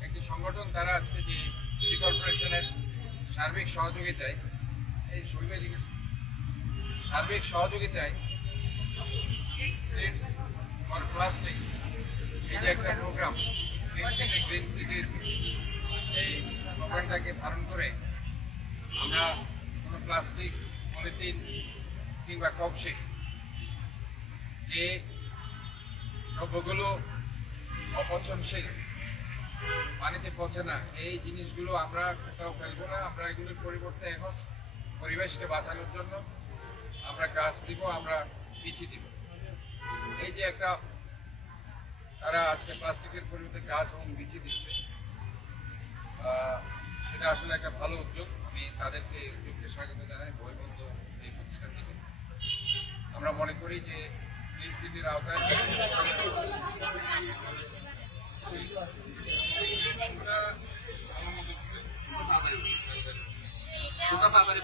একটি সংগঠন তারা আজকে যে সিটি কর্পোরেশনের সার্বিক সহযোগিতায় এই শৈবালিকের সার্বিক সহযোগিতায় ফর প্লাস্টিক্স এই যে একটা প্রোগ্রাম গ্রিন সিটি গ্রিন সিটির এই স্লোগানটাকে ধারণ করে আমরা কোনো প্লাস্টিক পলিথিন কিংবা কপশিট যে দ্রব্যগুলো অপচনশীল, পানিতে পচে না, এই জিনিসগুলো আমরা কোথাও ফেলব না, আমরা এগুলোর পরিবর্তে এখন পরিবেশকে বাঁচানোর জন্য আমরা গাছ দিব আমরা বিচি দিব। এই যে একটা তারা আজকে প্লাস্টিকের পরিবর্তে গাছ এবং বিচি দিচ্ছে সেটা আসলে একটা ভালো উদ্যোগ। আমি তাদেরকে উদ্যোগকে স্বাগত জানাই বইবন্ধ এই প্রতিষ্ঠানটিকে আমরা মনে করি যে সিটির আওতায় দুটা পাবারে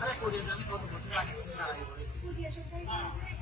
আরে কোরিয়া আমি কত বছর আগে কোরিয়া আসার